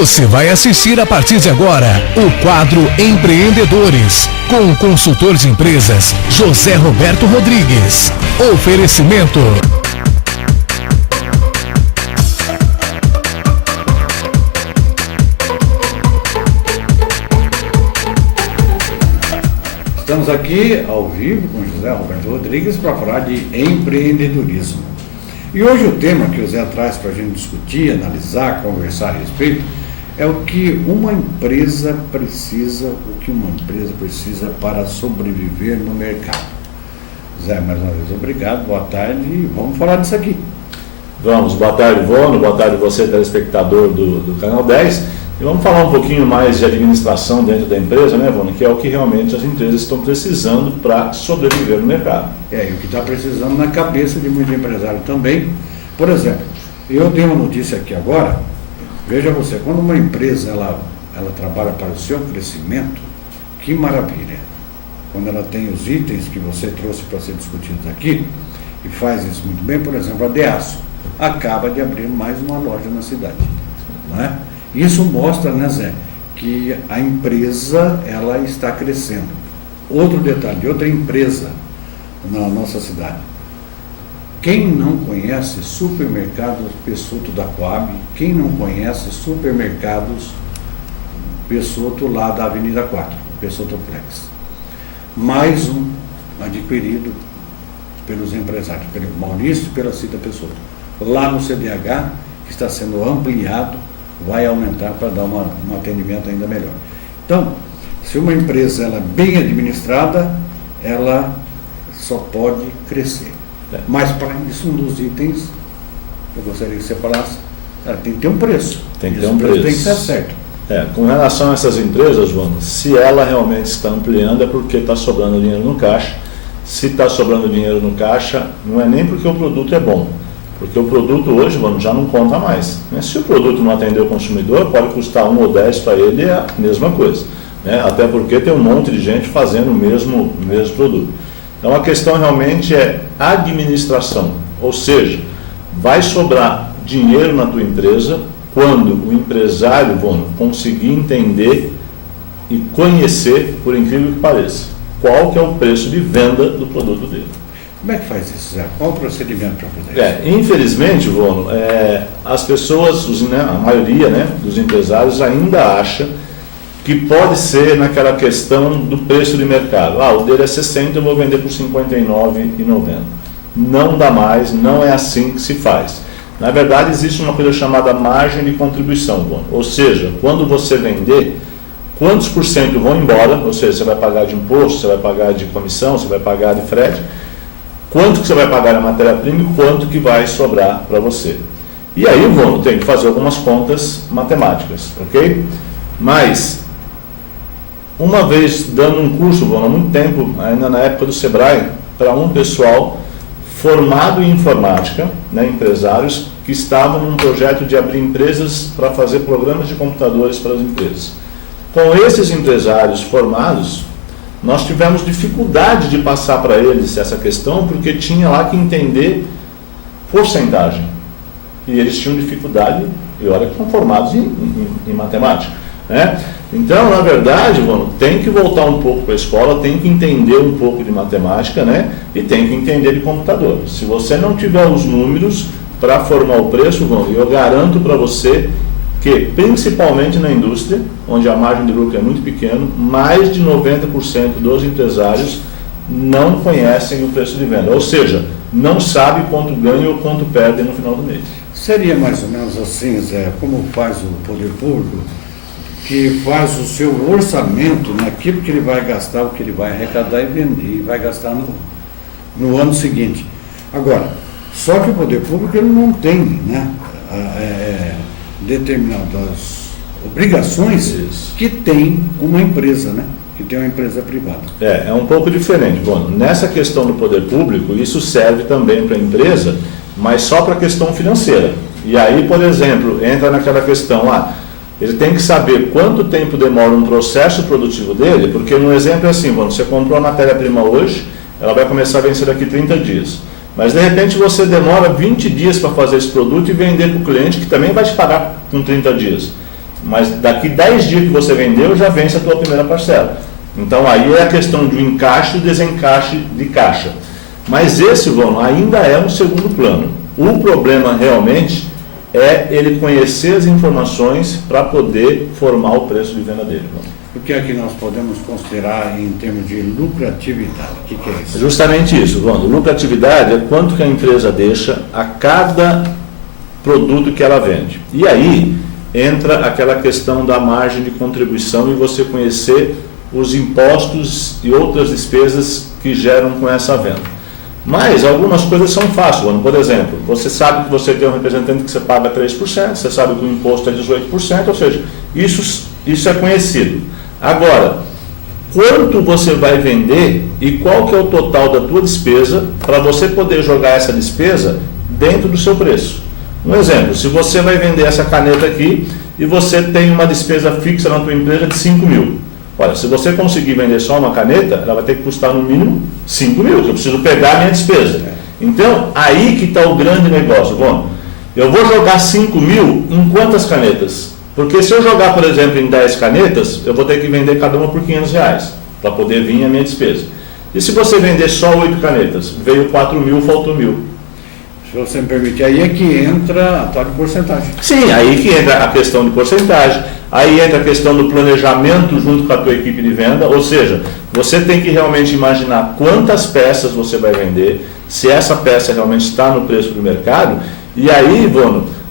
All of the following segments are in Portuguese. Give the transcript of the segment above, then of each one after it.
Você vai assistir a partir de agora o quadro Empreendedores, com o consultor de empresas José Roberto Rodrigues. Oferecimento. Estamos aqui ao vivo com José Roberto Rodrigues para falar de empreendedorismo. E hoje o tema que o Zé traz para a gente discutir, analisar, conversar a respeito é o que uma empresa precisa, para sobreviver no mercado. Zé, mais uma vez, obrigado, boa tarde e vamos falar disso aqui. Vamos, boa tarde, Vono, boa tarde você, telespectador do Canal 10. E vamos falar um pouquinho mais de administração dentro da empresa, né, Vono, que é o que realmente as empresas estão precisando para sobreviver no mercado. E o que está precisando na cabeça de muito empresário também. Por exemplo, eu dei uma notícia aqui agora, veja você, quando uma empresa ela trabalha para o seu crescimento, que maravilha. Quando ela tem os itens que você trouxe para ser discutidos aqui, e faz isso muito bem, por exemplo, a Deaço acaba de abrir mais uma loja na cidade, não é? Isso mostra, né, Zé, que a empresa ela está crescendo. Outro detalhe, outra empresa na nossa cidade. Quem não conhece supermercados Pessotto da Coab, quem não conhece supermercados Pessotto lá da Avenida 4, Pessottoplex. Mais um adquirido pelos empresários, pelo Maurício e pela Cida Pessotto. Lá no CDH, que está sendo ampliado, vai aumentar para dar um atendimento ainda melhor. Então, se uma empresa ela é bem administrada, ela só pode crescer. Mas para isso, um dos itens, eu gostaria que você falasse, ela tem que ter um preço. Tem que ter um preço. Tem que ser certo. Com relação a essas empresas, João, se ela realmente está ampliando é porque está sobrando dinheiro no caixa. Se está sobrando dinheiro no caixa, não é nem porque o produto é bom. Porque o produto hoje, mano, já não conta mais. Né? Se o produto não atender o consumidor, pode custar 1 ou 10 para ele, é a mesma coisa. Né? Até porque tem um monte de gente fazendo o mesmo produto. Então a questão realmente é administração. Ou seja, vai sobrar dinheiro na tua empresa quando o empresário, mano, conseguir entender e conhecer, por incrível que pareça, qual que é o preço de venda do produto dele. Como é que faz isso, Zé? Qual o procedimento para fazer isso? Infelizmente, Vono, as pessoas, a maioria, né, dos empresários ainda acha que pode ser naquela questão do preço de mercado. O dele é 60, eu vou vender por R$ 59,90. Não dá mais, não é assim que se faz. Na verdade, existe uma coisa chamada margem de contribuição, Vono. Ou seja, quando você vender, quantos por cento vão embora, ou seja, você vai pagar de imposto, você vai pagar de comissão, você vai pagar de frete, quanto que você vai pagar na matéria-prima e quanto que vai sobrar para você. E aí, Vono, tem que fazer algumas contas matemáticas, ok? Mas, uma vez dando um curso, Vono, há muito tempo, ainda na época do Sebrae, para um pessoal formado em informática, né, empresários, que estavam num projeto de abrir empresas para fazer programas de computadores para as empresas. Com esses empresários formados, nós tivemos dificuldade de passar para eles essa questão, porque tinha lá que entender porcentagem. E eles tinham dificuldade, e olha que são formados em matemática. Né? Então, na verdade, mano, tem que voltar um pouco para a escola, tem que entender um pouco de matemática, né? E tem que entender de computador. Se você não tiver os números para formar o preço, mano, eu garanto para você que, principalmente na indústria, onde a margem de lucro é muito pequena, mais de 90% dos empresários não conhecem o preço de venda, ou seja, não sabe quanto ganha ou quanto perde no final do mês. Seria mais ou menos assim, Zé, como faz o poder público, que faz o seu orçamento naquilo que ele vai gastar, o que ele vai arrecadar e vender, e vai gastar no ano seguinte. Agora, só que o poder público ele não tem, né, determinadas obrigações que tem uma empresa, né? Que tem uma empresa privada. É um pouco diferente. Bom, nessa questão do poder público, isso serve também para a empresa, mas só para a questão financeira. E aí, por exemplo, entra naquela questão lá, ele tem que saber quanto tempo demora um processo produtivo dele, porque no exemplo é assim, quando você comprou a matéria-prima hoje, ela vai começar a vencer daqui 30 dias. Mas de repente você demora 20 dias para fazer esse produto e vender para o cliente, que também vai te pagar com 30 dias. mas daqui 10 dias que você vendeu, já vence a tua primeira parcela. Então aí é a questão de encaixe e desencaixe de caixa. Mas esse, ainda é um segundo plano. O problema realmente é ele conhecer as informações para poder formar o preço de venda dele. O que é que nós podemos considerar em termos de lucratividade? O que é isso? Justamente isso, lucratividade é quanto que a empresa deixa a cada produto que ela vende. E aí entra aquela questão da margem de contribuição e você conhecer os impostos e outras despesas que geram com essa venda. Mas algumas coisas são fáceis. Por exemplo, você sabe que você tem um representante que você paga 3%, você sabe que o imposto é 18%, ou seja, isso é conhecido. Agora, quanto você vai vender e qual que é o total da tua despesa para você poder jogar essa despesa dentro do seu preço. Um exemplo, se você vai vender essa caneta aqui e você tem uma despesa fixa na tua empresa de 5 mil. Olha, se você conseguir vender só uma caneta, ela vai ter que custar no mínimo 5 mil, que eu preciso pegar a minha despesa. Então, aí que está o grande negócio. Eu vou jogar 5 mil em quantas canetas? Porque se eu jogar, por exemplo, em 10 canetas, eu vou ter que vender cada uma por R$500, para poder vir a minha despesa. E se você vender só 8 canetas, veio 4 mil, faltou 1.000. Se você me permitir, aí é que entra a tal de porcentagem. Sim, aí que entra a questão de porcentagem, aí entra a questão do planejamento junto com a tua equipe de venda, ou seja, você tem que realmente imaginar quantas peças você vai vender, se essa peça realmente está no preço do mercado, e aí,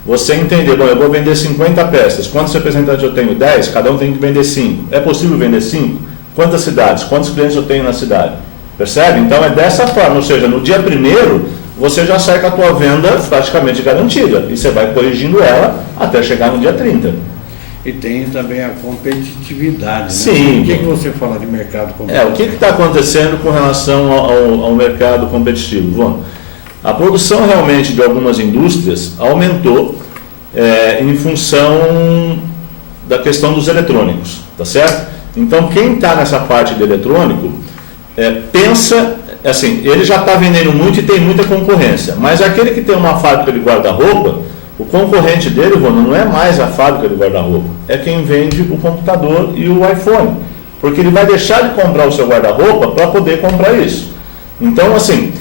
você entender, eu vou vender 50 peças, quantos representantes eu tenho? 10, cada um tem que vender 5. É possível vender 5? Quantas cidades? Quantos clientes eu tenho na cidade? Percebe? Então é dessa forma, ou seja, no dia 1º, você já sai com a tua venda praticamente garantida, e você vai corrigindo ela até chegar no dia 30. E tem também a competitividade, né? Sim. O que você fala de mercado competitivo? O que está acontecendo com relação ao mercado competitivo? A produção realmente de algumas indústrias aumentou em função da questão dos eletrônicos, tá certo? Então, quem está nessa parte de eletrônico, pensa, assim, ele já está vendendo muito e tem muita concorrência, mas aquele que tem uma fábrica de guarda-roupa, o concorrente dele, não é mais a fábrica de guarda-roupa, é quem vende o computador e o iPhone, porque ele vai deixar de comprar o seu guarda-roupa para poder comprar isso. Então, assim,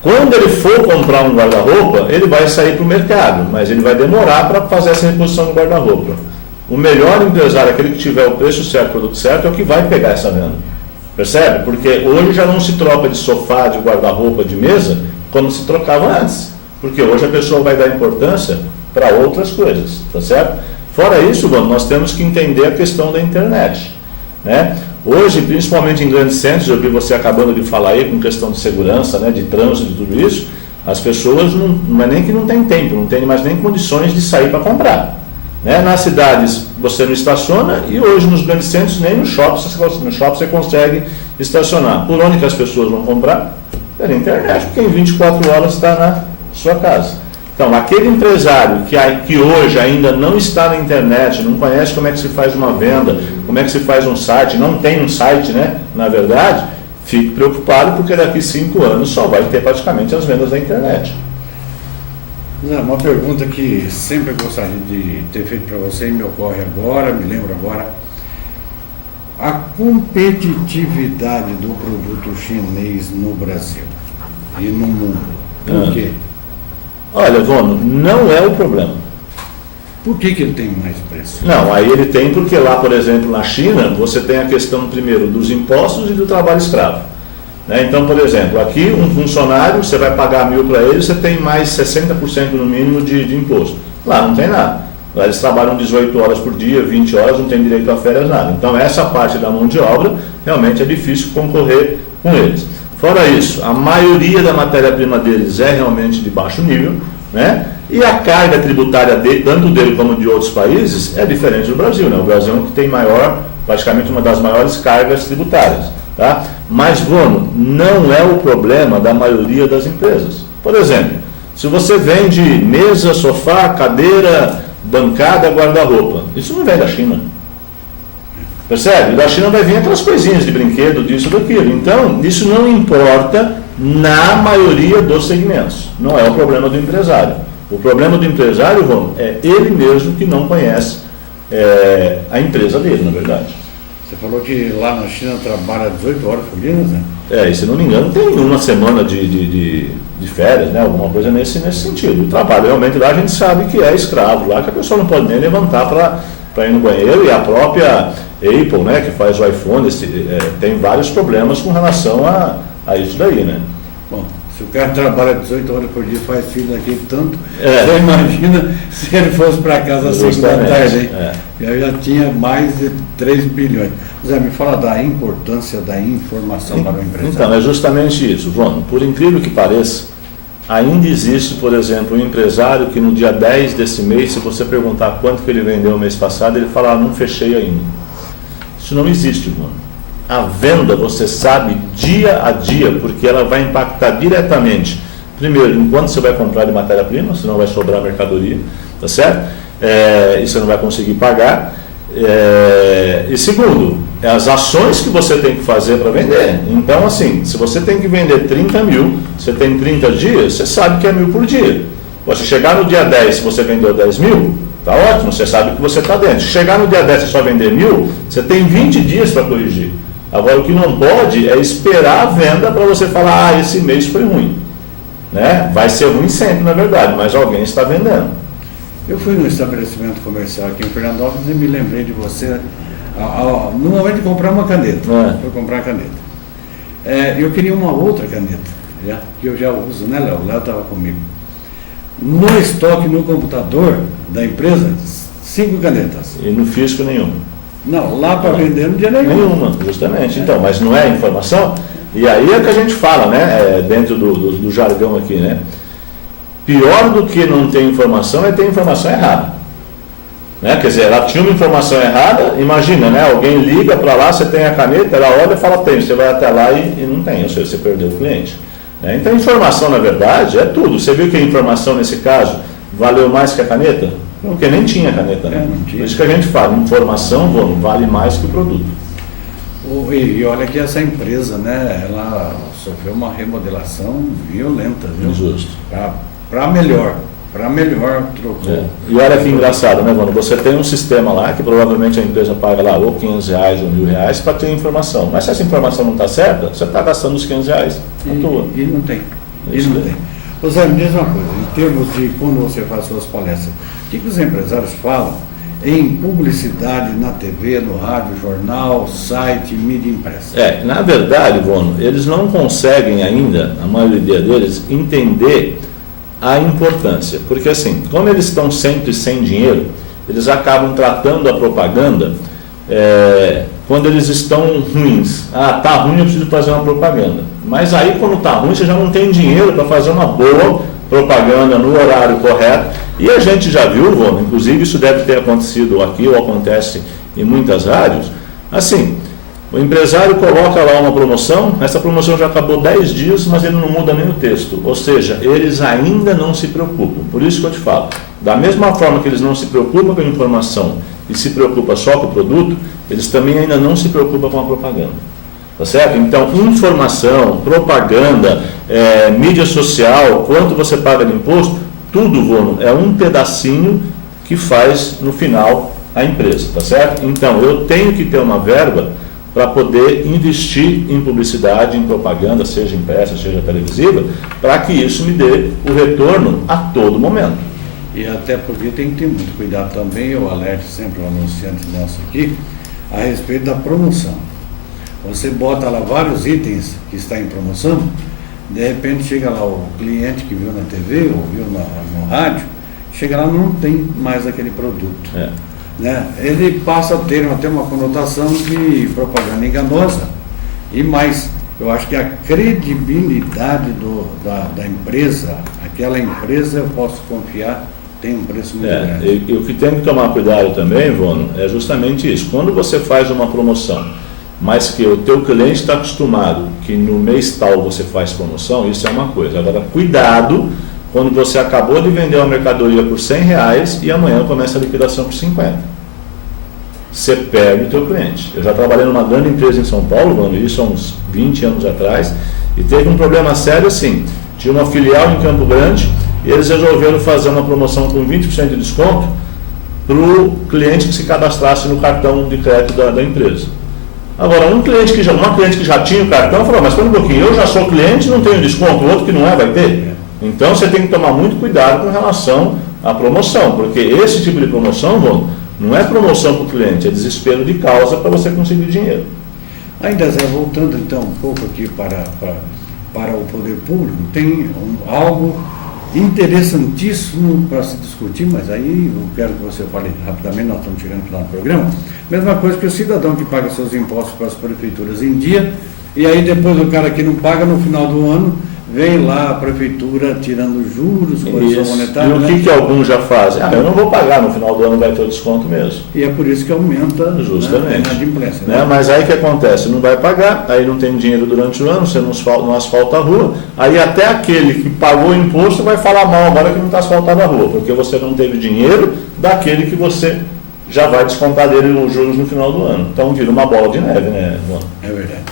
quando ele for comprar um guarda-roupa, ele vai sair para o mercado, mas ele vai demorar para fazer essa reposição do guarda-roupa. O melhor empresário, aquele que tiver o preço certo, o produto certo, é o que vai pegar essa venda. Percebe? Porque hoje já não se troca de sofá, de guarda-roupa, de mesa, como se trocava antes. Porque hoje a pessoa vai dar importância para outras coisas, tá certo? Fora isso, nós temos que entender a questão da internet, né? Hoje, principalmente em grandes centros, eu vi você acabando de falar aí com questão de segurança, né, de trânsito e tudo isso, as pessoas não é nem que não tem tempo, não tem mais nem condições de sair para comprar. Né? Nas cidades você não estaciona e hoje nos grandes centros nem no shopping você consegue estacionar. Por onde que as pessoas vão comprar? Pela internet, porque em 24 horas está na sua casa. Então, aquele empresário que hoje ainda não está na internet, não conhece como é que se faz uma venda, como é que se faz um site, não tem um site, né? Na verdade, fique preocupado porque daqui 5 anos só vai ter praticamente as vendas da internet. Uma pergunta que sempre gostaria de ter feito para você e me ocorre agora, me lembro agora. A competitividade do produto chinês no Brasil e no mundo. Por quê? Olha, não é o problema. Por que ele tem mais preço? Não, aí ele tem porque lá, por exemplo, na China, você tem a questão primeiro dos impostos e do trabalho escravo. Né? Então, por exemplo, aqui um funcionário, você vai pagar 1.000 para ele, você tem mais 60% no mínimo de imposto. Lá não tem nada. Lá eles trabalham 18 horas por dia, 20 horas, não tem direito a férias, nada. Então essa parte da mão de obra, realmente é difícil concorrer com eles. Fora isso, a maioria da matéria-prima deles é realmente de baixo nível, né? E a carga tributária tanto dele como de outros países é diferente do Brasil, né? O Brasil é o que tem praticamente uma das maiores cargas tributárias, tá? Mas, não é o problema da maioria das empresas. Por exemplo, se você vende mesa, sofá, cadeira, bancada, guarda-roupa, isso não vem da China. Percebe? Da China vai vir aquelas coisinhas de brinquedo, disso, daquilo. Então, isso não importa na maioria dos segmentos. Não é o problema do empresário. O problema do empresário, é ele mesmo que não conhece a empresa dele, na verdade. Você falou que lá na China trabalha 18 horas por dia, né? E se não me engano, tem uma semana de férias, né? Alguma coisa nesse sentido. O trabalho realmente lá a gente sabe que é escravo lá, que a pessoa não pode nem levantar para ir no banheiro, e a própria Apple, né, que faz o iPhone, tem vários problemas com relação a isso daí, né? Bom, se o cara trabalha 18 horas por dia, faz filho daquele tanto, você imagina se ele fosse para casa às 5 da tarde, hein? Eu já tinha mais de 3 bilhões. Zé, me fala da importância da informação para o empresário. Então, é justamente isso, João. Por incrível que pareça, ainda existe, por exemplo, um empresário que no dia 10 desse mês, se você perguntar quanto que ele vendeu no mês passado, ele fala, não fechei ainda. Isso não existe, João. A venda, você sabe, dia a dia, porque ela vai impactar diretamente, primeiro, enquanto você vai comprar de matéria-prima, senão vai sobrar mercadoria, tá certo? E você não vai conseguir pagar. E segundo, as ações que você tem que fazer para vender. Então, assim, se você tem que vender 30 mil, você tem 30 dias, você sabe que é 1.000 por dia. Você chegar no dia 10, se você vendeu 10 mil, tá ótimo, você sabe que você está dentro. Se chegar no dia 10 e só vender 1.000, você tem 20 dias para corrigir. Agora, o que não pode é esperar a venda para você falar, esse mês foi ruim. Né? Vai ser ruim sempre, na verdade, mas alguém está vendendo. Eu fui no estabelecimento comercial aqui em Fernandópolis e me lembrei de você no momento de comprar uma caneta. Fui comprar uma caneta. Eu queria uma outra caneta, que eu já uso, né, Léo? O Léo estava comigo. No estoque, no computador da empresa, 5 canetas. E no físico nenhum. Não, lá para vender não tinha nenhuma, justamente. Então, mas não é informação? E aí é que a gente fala, né, dentro do jargão aqui, né? Pior do que não ter informação é ter informação errada. Né? Quer dizer, ela tinha uma informação errada, imagina, né? Alguém liga para lá, você tem a caneta, ela olha e fala, tem, você vai até lá e não tem, ou seja, você perdeu o cliente. Né? Então, informação, na verdade, é tudo. Você viu que a informação, nesse caso, valeu mais que a caneta? Porque nem tinha caneta, né? Por isso que a gente fala, informação vale mais que o produto. E olha que essa empresa, né, ela sofreu uma remodelação violenta, viu? Justo. Para melhor trocou. E olha que engraçado, né, mano? Você tem um sistema lá que provavelmente a empresa paga lá ou R$500 ou R$1.000 para ter informação. Mas se essa informação não está certa, você está gastando os R$500 à toa. E não tem. Ô Zé, me diz uma coisa, em termos de quando você faz suas palestras, o que os empresários falam em publicidade na TV, no rádio, jornal, site, mídia impressa? Na verdade, Vono, eles não conseguem ainda, a maioria deles, entender a importância. Porque assim, como eles estão sempre sem dinheiro, eles acabam tratando a propaganda quando eles estão ruins. Tá ruim, eu preciso fazer uma propaganda. Mas aí quando está ruim, você já não tem dinheiro para fazer uma boa propaganda no horário correto. E a gente já viu, Vono, inclusive isso deve ter acontecido aqui ou acontece em muitas rádios, assim, o empresário coloca lá uma promoção, essa promoção já acabou 10 dias, mas ele não muda nem o texto, ou seja, eles ainda não se preocupam. Por isso que eu te falo, da mesma forma que eles não se preocupam com a informação e se preocupam só com o produto, eles também ainda não se preocupam com a propaganda. Tá certo? Então, informação, propaganda, mídia social, quanto você paga de imposto, tudo, Vono, é um pedacinho que faz no final a empresa, tá certo? Então, eu tenho que ter uma verba para poder investir em publicidade, em propaganda, seja impressa, seja televisiva, para que isso me dê o retorno a todo momento. E até porque tem que ter muito cuidado também, eu alerto sempre o anunciante nosso aqui, a respeito da promoção. Você bota lá vários itens que está em promoção, de repente chega lá o cliente que viu na TV ou viu no rádio, chega lá e não tem mais aquele produto. Né? Ele passa a ter até uma conotação de propaganda enganosa. E mais, eu acho que a credibilidade da empresa, aquela empresa eu posso confiar, tem um preço muito grande. E o que tem que tomar cuidado também, Vono, é justamente isso. Quando você faz uma promoção, mas que o teu cliente está acostumado que no mês tal você faz promoção, isso é uma coisa. Agora, cuidado quando você acabou de vender uma mercadoria por R$100 e amanhã começa a liquidação por 50. Você perde o teu cliente. Eu já trabalhei numa grande empresa em São Paulo, Vono, isso há uns 20 anos atrás, e teve um problema sério assim. Tinha uma filial em Campo Grande e eles resolveram fazer uma promoção com 20% de desconto para o cliente que se cadastrasse no cartão de crédito da empresa. Agora, uma cliente que já tinha o cartão falou, mas espera um pouquinho, eu já sou cliente, não tenho desconto, o outro que não é, vai ter? Então você tem que tomar muito cuidado com relação à promoção, porque esse tipo de promoção, não é promoção para o cliente, é desespero de causa para você conseguir dinheiro. Ainda, Zé, voltando então um pouco aqui para o poder público, tem algo interessantíssimo para se discutir, mas aí eu quero que você fale rapidamente, nós estamos chegando no final do programa. Mesma coisa que o cidadão que paga seus impostos para as prefeituras em dia, e aí depois o cara que não paga no final do ano, vem lá a prefeitura tirando juros, correção monetária. E o que alguns já fazem? Eu não vou pagar, no final do ano vai ter o desconto mesmo. E é por isso que aumenta, justamente, a inadimplência. Né? Mas aí o que acontece? Não vai pagar, aí não tem dinheiro durante o ano, você não asfalta a rua, aí até aquele que pagou o imposto vai falar mal agora que não está asfaltada a rua, porque você não teve dinheiro daquele que você já vai descontar dele os juros no final do ano. Então vira uma bola de neve, né, João? É verdade.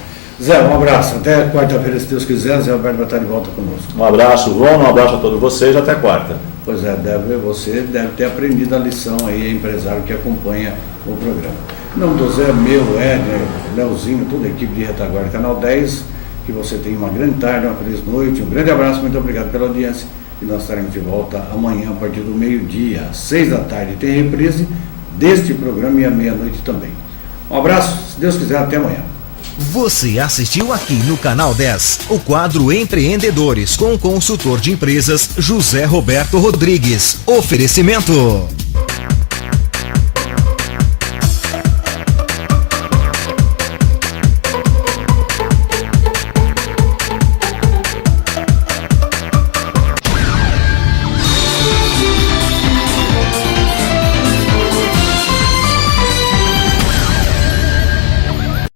Zé, um abraço. Até quarta-feira, se Deus quiser. Zé Roberto vai estar de volta conosco. Um abraço, João. Um abraço a todos vocês. Até quarta. Pois é, você deve ter aprendido a lição aí, empresário que acompanha o programa. Em nome do Zé, meu, Éder, Leozinho, toda a equipe de Retaguarda Canal 10, que você tenha uma grande tarde, uma feliz noite. Um grande abraço, muito obrigado pela audiência. E nós estaremos de volta amanhã, a partir do meio-dia, às 6 da tarde. Tem reprise deste programa e à meia-noite também. Um abraço, se Deus quiser, até amanhã. Você assistiu aqui no Canal 10, o quadro Empreendedores com o consultor de empresas José Roberto Rodrigues. Oferecimento